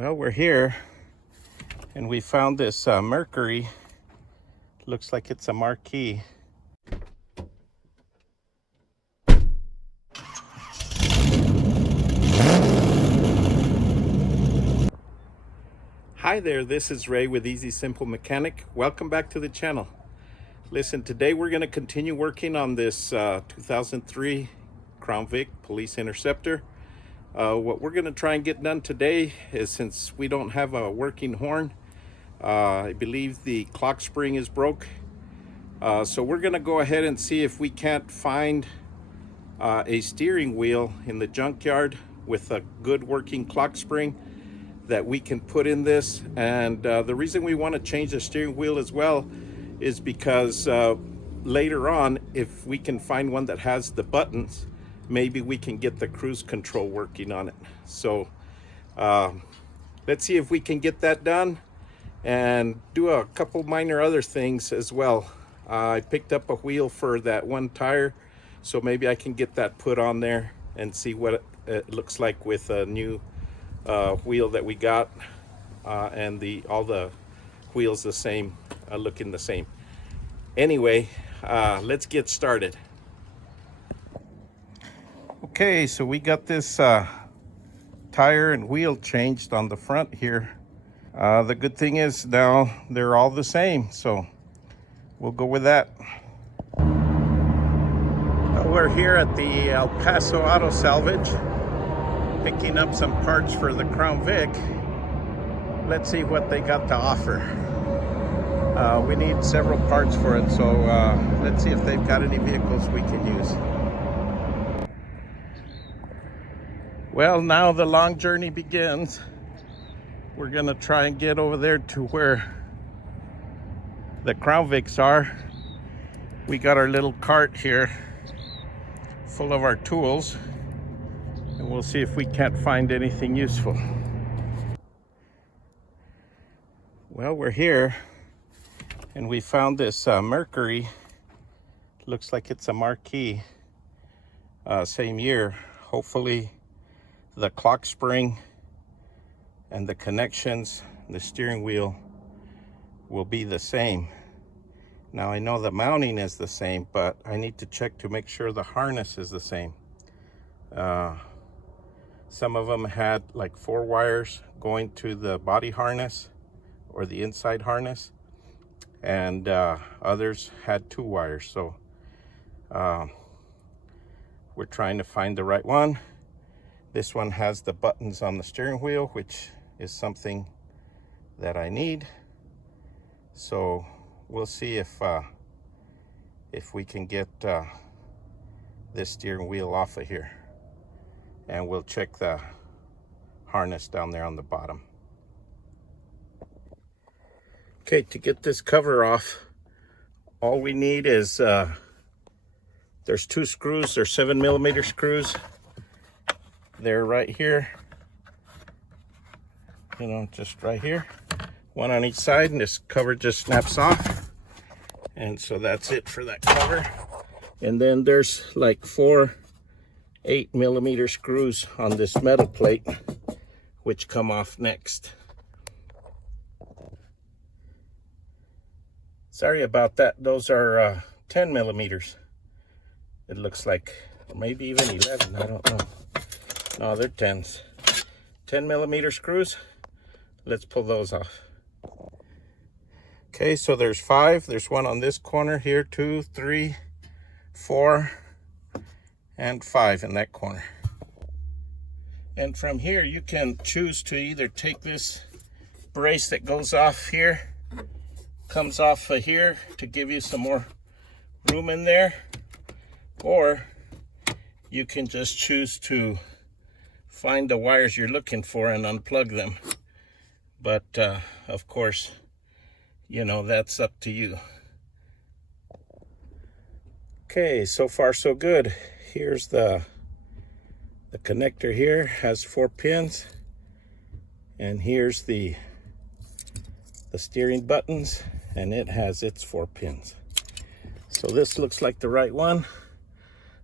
Well, we're here and we found this Mercury. Looks like it's a marquee. Hi there, this is Ray with Easy Simple Mechanic. Welcome back to the channel. Listen, today we're going to continue working on this 2003 Crown Vic Police Interceptor. What we're going to try and get done today is, since we don't have a working horn, I believe the clock spring is broke. So we're going to go ahead and see if we can't find a steering wheel in the junkyard with a good working clock spring that we can put in this. And the reason we want to change the steering wheel as well is because later on, if we can find one that has the buttons, maybe we can get the cruise control working on it. So let's see if we can get that done and do a couple minor other things as well. I picked up a wheel for that one tire, so maybe I can get that put on there and see what it looks like with a new wheel that we got, and all the wheels the same, looking the same. Anyway, let's get started. Okay, so we got this tire and wheel changed on the front here. The good thing is now they're all the same, so we'll go with that. We're here at the El Paso Auto Salvage, picking up some parts for the Crown Vic. Let's see what they got to offer. We need several parts for it, so let's see if they've got any vehicles we can use. Well, now the long journey begins. We're gonna try and get over there to where the Crown Vics are. We got our little cart here full of our tools, and we'll see if we can't find anything useful. Well, we're here and we found this Mercury. Looks like it's a marquee, same year. Hopefully the clock spring and the connections, the steering wheel will be the same. Now I know the mounting is the same, but I need to check to make sure the harness is the same. Some of them had like 4 wires going to the body harness or the inside harness, and others had 2 wires. So we're trying to find the right one. This one has the buttons on the steering wheel, which is something that I need. So we'll see if we can get this steering wheel off of here, and we'll check the harness down there on the bottom. Okay, to get this cover off, all we need is there's 2 screws. They're 7mm screws. They're right here, you know, just right here, one on each side, and this cover just snaps off. And so that's it for that cover. And then there's like 4 8mm screws on this metal plate, which come off next. Sorry about that. Those are 10mm. It looks like, or maybe even 11. I don't know. No, they're 10s. 10mm screws. Let's pull those off. Okay, so there's 5. There's one on this corner here, 2, 3, 4, and 5 in that corner. And from here, you can choose to either take this brace that goes off here, comes off of here to give you some more room in there, or you can just choose to find the wires you're looking for and unplug them. But of course, you know, that's up to you. Okay, so far so good. Here's the connector here, has 4 pins, and here's the steering buttons, and it has its 4 pins. So this looks like the right one.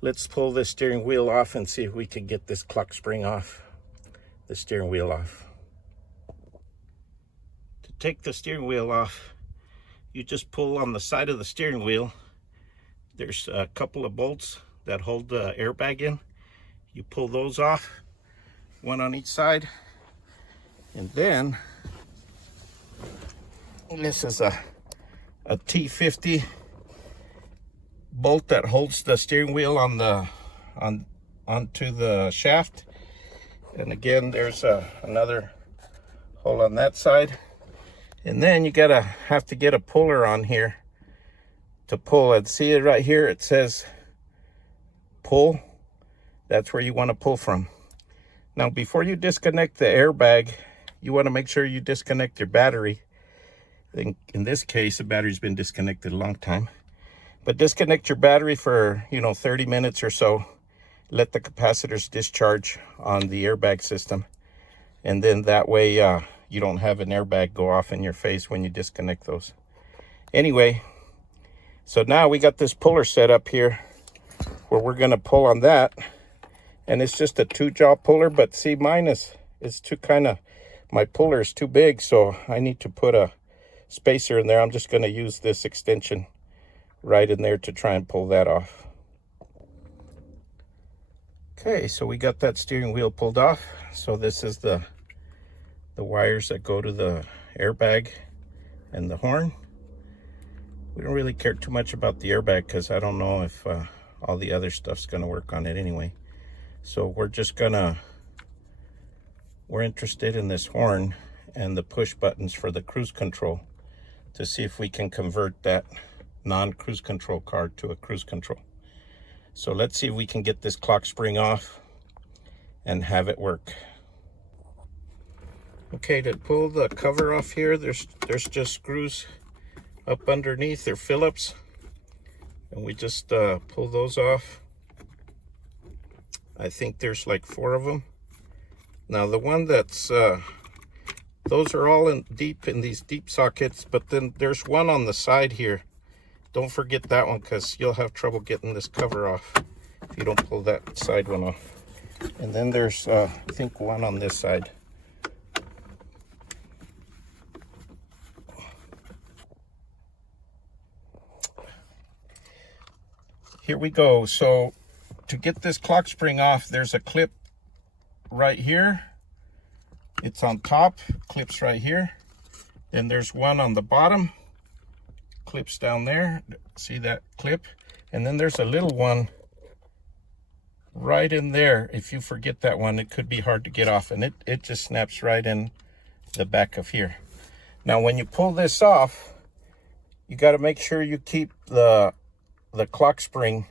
Let's pull this steering wheel off and see if we can get this clock spring off, the steering wheel off. take the steering wheel off, you just pull on the side of the steering wheel. There's a couple of bolts that hold the airbag in. You pull those off, one on each side. And then this is a T50 bolt that holds the steering wheel onto the shaft. And again, there's another hole on that side. And then you have to get a puller on here to pull. And see it right here, it says pull. That's where you want to pull from. Now, before you disconnect the airbag, you want to make sure you disconnect your battery. I think in this case, the battery's been disconnected a long time. But disconnect your battery for, 30 minutes or so. Let the capacitors discharge on the airbag system. And then that way you don't have an airbag go off in your face when you disconnect those. Anyway, so now we got this puller set up here where we're going to pull on that. And it's just a 2-jaw puller, but see, mine is too my puller is too big, so I need to put a spacer in there. I'm just going to use this extension right in there to try and pull that off. Okay, so we got that steering wheel pulled off. So this is the wires that go to the airbag and the horn. We don't really care too much about the airbag because I don't know if all the other stuff's going to work on it anyway. So we're interested in this horn and the push buttons for the cruise control to see if we can convert that non-cruise control card to a cruise control. So let's see if we can get this clock spring off and have it work. Okay, to pull the cover off here, there's just screws up underneath. They're Phillips, and we just pull those off. I think there's like 4 of them. Now the one that's those are all in these deep sockets, but then there's one on the side here. Don't forget that one, because you'll have trouble getting this cover off if you don't pull that side one off. And then there's I think one on this side. Here we go. So to get this clock spring off, there's a clip right here. It's on top, clips right here. Then there's one on the bottom, clips down there. See that clip? And then there's a little one right in there. If you forget that one, it could be hard to get off, and it just snaps right in the back of here. Now when you pull this off, you got to make sure you keep the clock spring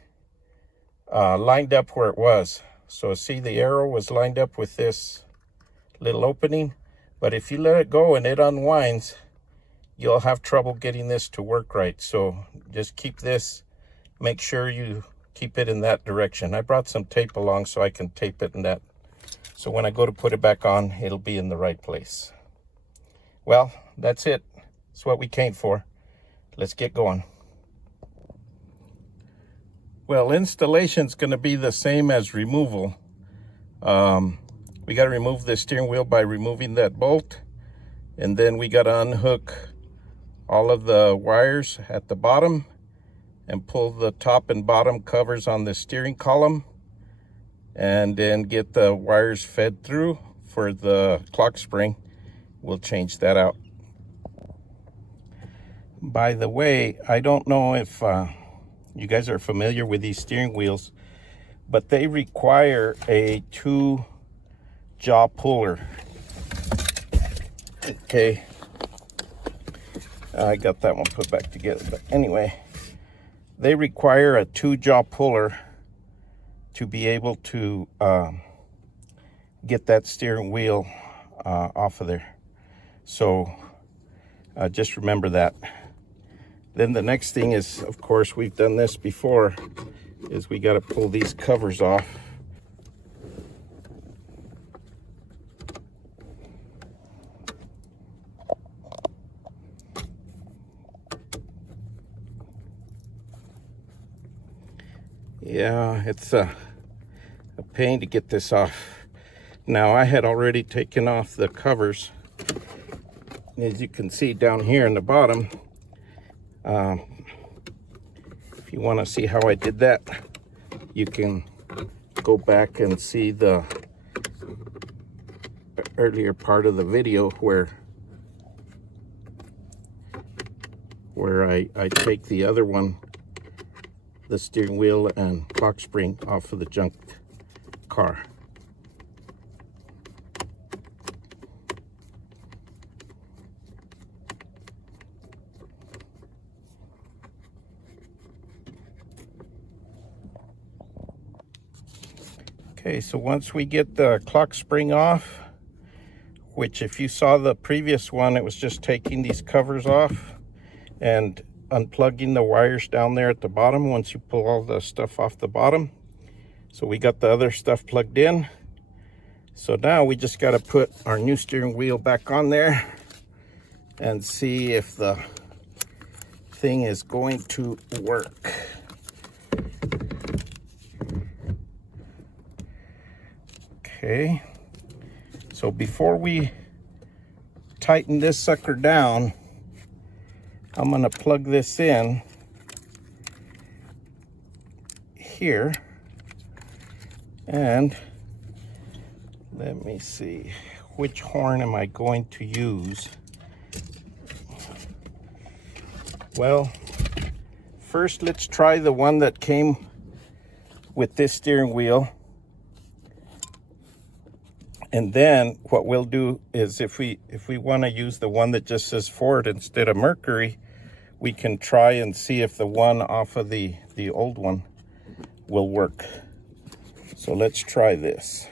lined up where it was. So see, the arrow was lined up with this little opening, but if you let it go and it unwinds, you'll have trouble getting this to work right. So just keep this, make sure you keep it in that direction. I brought some tape along so I can tape it in that, so when I go to put it back on, it'll be in the right place. Well, that's it. That's what we came for. Let's get going. Well, installation's going to be the same as removal. We got to remove the steering wheel by removing that bolt, and then we got to unhook all of the wires at the bottom and pull the top and bottom covers on the steering column, and then get the wires fed through for the clock spring. We'll change that out. By the way, I don't know if you guys are familiar with these steering wheels, but they require a 2-jaw puller. Okay, I got that one put back together, but anyway, they require a 2-jaw puller to be able to get that steering wheel off of there. So just remember that. Then the next thing is, of course, we've done this before, is we got to pull these covers off. Yeah, it's a pain to get this off. Now, I had already taken off the covers as you can see down here in the bottom, if you want to see how I did that, you can go back and see the earlier part of the video where I take the other one, the steering wheel and clock spring, off of the junk car. Okay, so once we get the clock spring off, which if you saw the previous one, it was just taking these covers off and unplugging the wires down there at the bottom once you pull all the stuff off the bottom. So we got the other stuff plugged in. So now we just got to put our new steering wheel back on there and see if the thing is going to work. Okay, so before we tighten this sucker down, I'm going to plug this in here, and let me see, which horn am I going to use? Well, first let's try the one that came with this steering wheel. And then what we'll do is if we want to use the one that just says Ford instead of Mercury, we can try and see if the one off of the old one will work. So let's try this.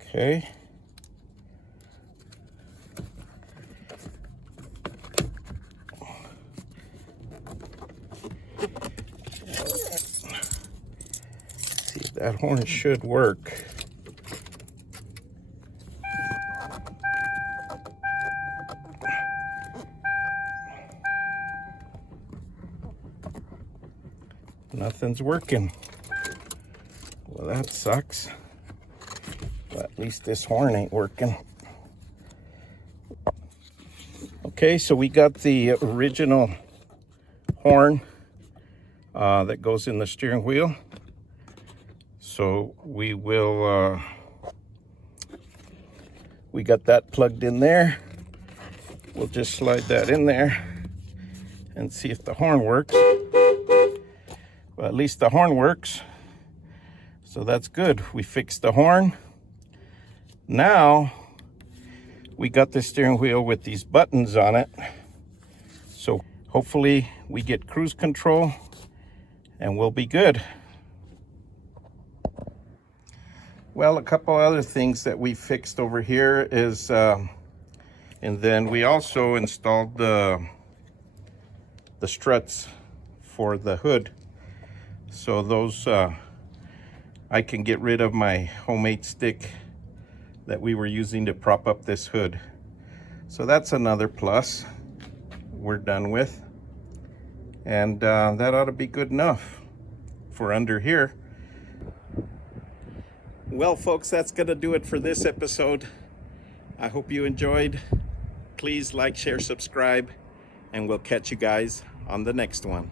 Okay. That horn should work. Nothing's working. Well, that sucks. But at least this horn ain't working. Okay, so we got the original horn that goes in the steering wheel. So we will, we got that plugged in there. We'll just slide that in there and see if the horn works. Well, at least the horn works. So that's good. We fixed the horn. Now we got the steering wheel with these buttons on it. So hopefully we get cruise control and we'll be good. Well, a couple other things that we fixed over here is, and then we also installed the struts for the hood. So those, I can get rid of my homemade stick that we were using to prop up this hood. So that's another plus we're done with. And that ought to be good enough for under here. Well, folks, that's going to do it for this episode. I hope you enjoyed. Please like, share, subscribe, and we'll catch you guys on the next one.